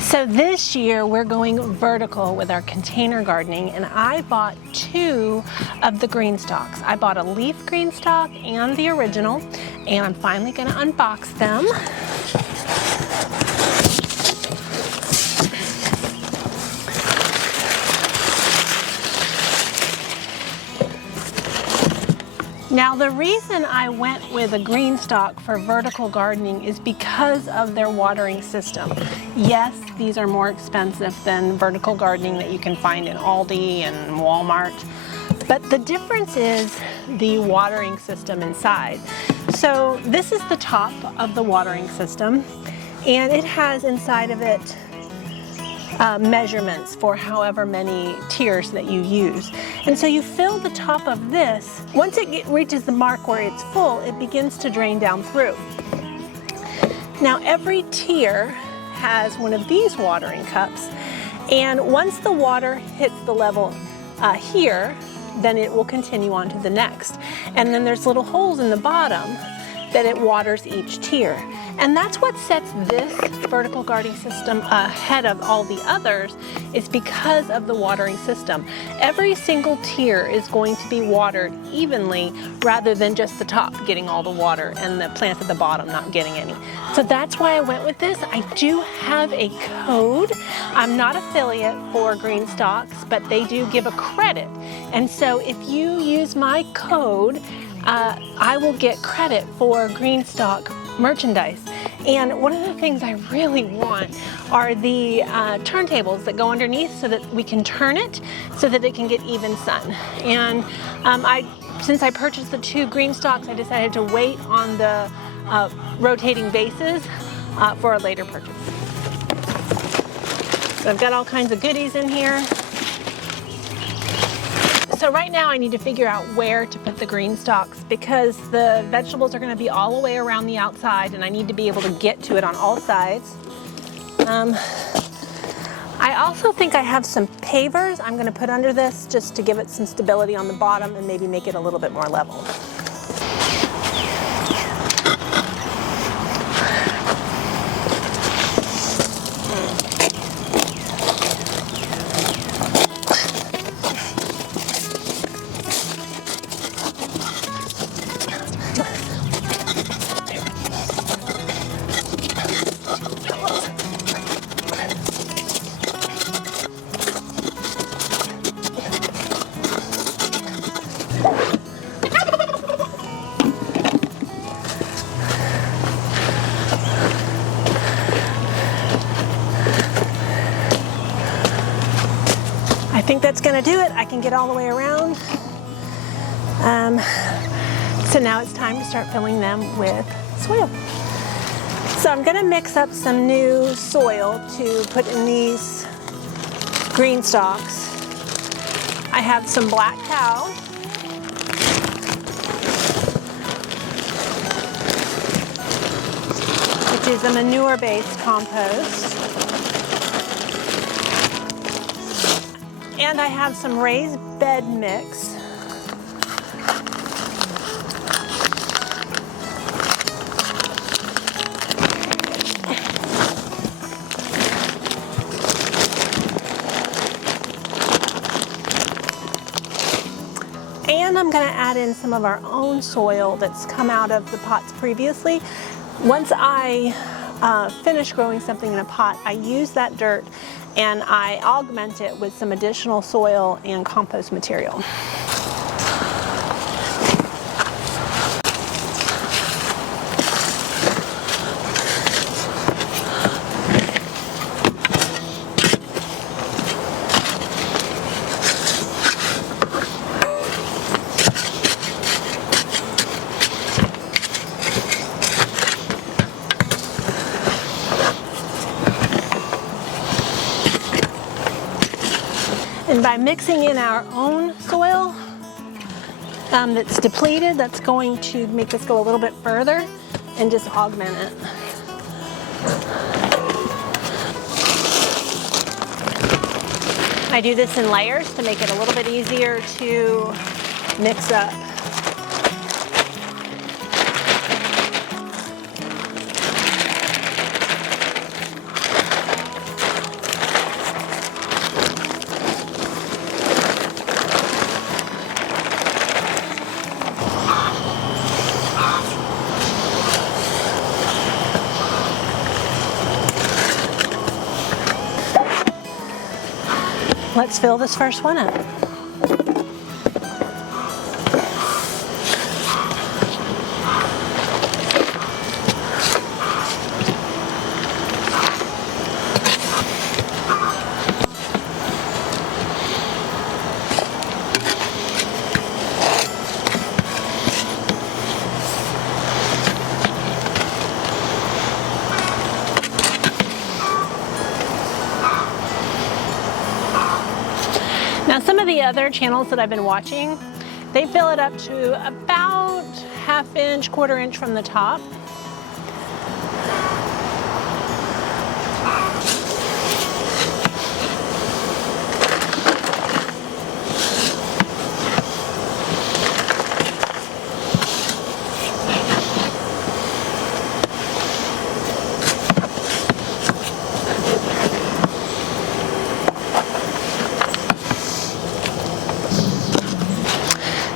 So this year we're going vertical with our container gardening, and I bought 2 of the GreenStalks. I bought a Leaf GreenStalk and the original, and I'm finally going to unbox them. Now the reason I went with a GreenStalk for vertical gardening is because of their watering system. Yes, these are more expensive than vertical gardening that you can find in Aldi and Walmart, but the difference is the watering system inside. So this is the top of the watering system, and it has inside of it measurements for however many tiers that you use. And so you fill the top of this. Once it reaches the mark where it's full, it begins to drain down through. Now every tier has one of these watering cups, and once the water hits the level here, then it will continue on to the next. And then there's little holes in the bottom that it waters each tier. And that's what sets this vertical gardening system ahead of all the others, is because of the watering system. Every single tier is going to be watered evenly rather than just the top getting all the water and the plants at the bottom not getting any. So that's why I went with this. I do have a code. I'm not affiliate for GreenStalks, but they do give a credit. And so if you use my code, I will get credit for GreenStalk merchandise. And one of the things I really want are the turntables that go underneath so that we can turn it so that it can get even sun. And since I purchased the 2 GreenStalks, I decided to wait on the rotating bases for a later purchase. So I've got all kinds of goodies in here. So right now I need to figure out where to put the GreenStalks, because the vegetables are going to be all the way around the outside and I need to be able to get to it on all sides. I also think I have some pavers I'm going to put under this just to give it some stability on the bottom and maybe make it a little bit more level. I think that's going to do it. I can get all the way around. So now it's time to start filling them with soil. So I'm going to mix up some new soil to put in these GreenStalks. I have some black cow, which is a manure-based compost. And I have some raised bed mix. And I'm going to add in some of our own soil that's come out of the pots previously. Once I finish growing something in a pot, I use that dirt and I augment it with some additional soil and compost material. And by mixing in our own soil that's depleted, that's going to make this go a little bit further and just augment it. I do this in layers to make it a little bit easier to mix up. Let's fill this first one up. Now, some of the other channels that I've been watching, they fill it up to about ½ inch, ¼ inch from the top.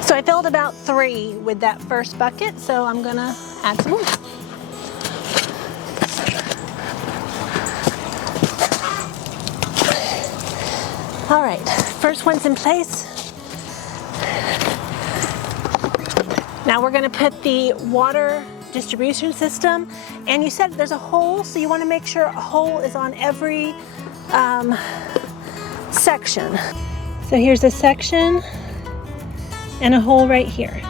So I filled about 3 with that first bucket, so I'm gonna add some more. All right, first one's in place. Now we're gonna put the water distribution system, and you said there's a hole, so you wanna make sure a hole is on every section. So here's a section, and a hole right here,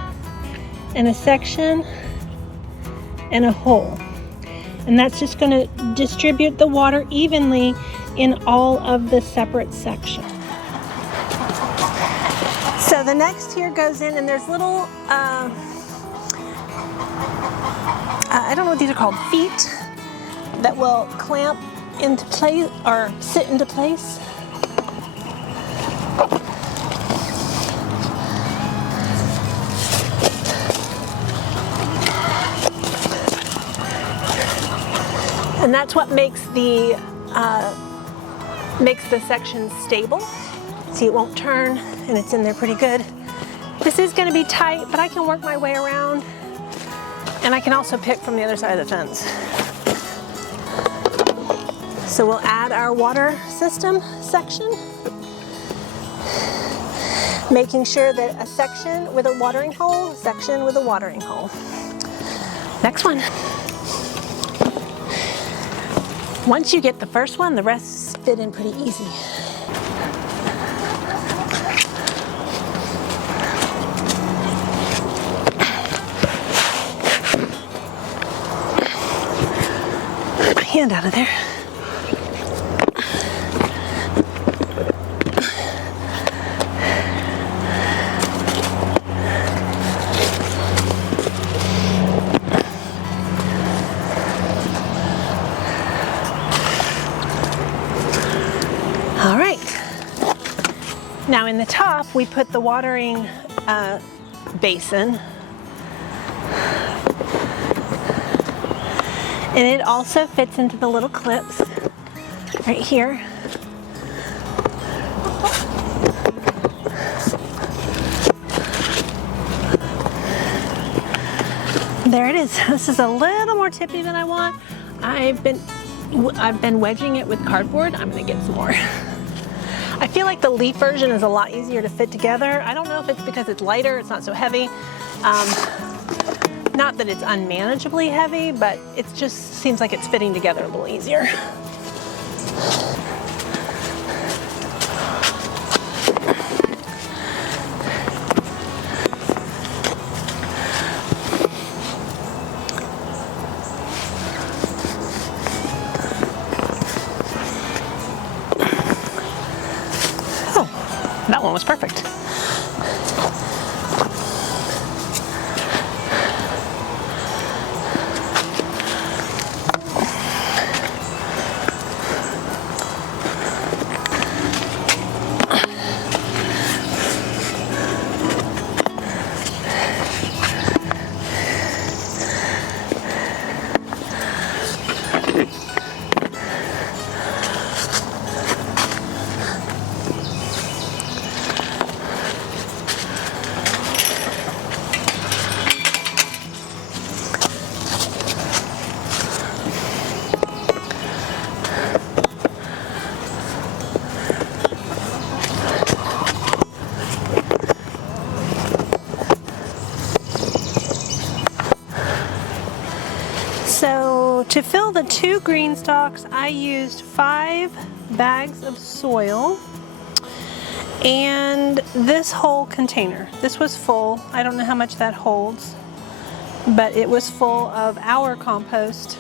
and a section, and a hole. And that's just going to distribute the water evenly in all of the separate sections. So the next here goes in, and there's little, I don't know what these are called, feet that will clamp into place or sit into place. And that's what makes the section stable. See, it won't turn, and it's in there pretty good. This is going to be tight, but I can work my way around, and I can also pick from the other side of the fence. So we'll add our water system section, making sure that a section with a watering hole, section with a watering hole. Next one. Once you get the first one, the rest fit in pretty easy. Get my hand out of there. All right. Now in the top, we put the watering basin. And it also fits into the little clips right here. There it is. This is a little more tippy than I want. I've been wedging it with cardboard. I'm gonna get some more. I feel like the Leaf version is a lot easier to fit together. I don't know if it's because it's lighter, it's not so heavy. Not that it's unmanageably heavy, but it just seems like it's fitting together a little easier. That one was perfect. So to fill the 2 green stalks, I used 5 bags of soil and this whole container. This was full. I don't know how much that holds, but it was full of our compost.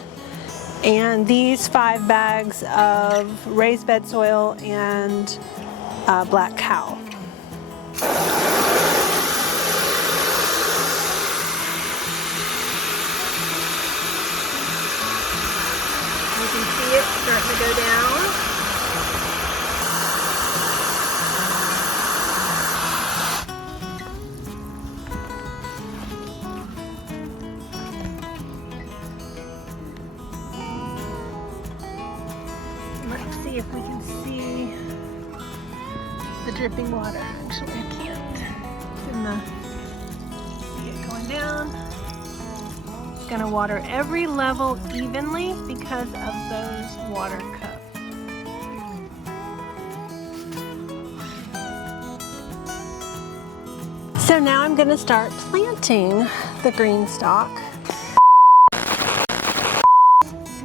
And these 5 bags of raised bed soil and black cow. You can see it starting to go down. Let's see if we can see the dripping water. Actually, I can't. See it going down. It's going to water every level evenly because of those water cups. So now I'm going to start planting the green stalk.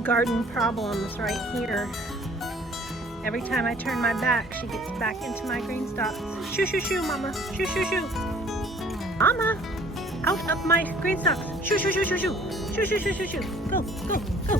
Garden problems right here. Every time I turn my back, she gets back into my green stalk. Shoo, shoo, shoo, mama. Shoo, shoo, shoo. Mama, out of my green stalk. Shoo, shoo, shoo, shoo, shoo. Shoo, shoo, shoo, shoo, shoo. Go, go, go.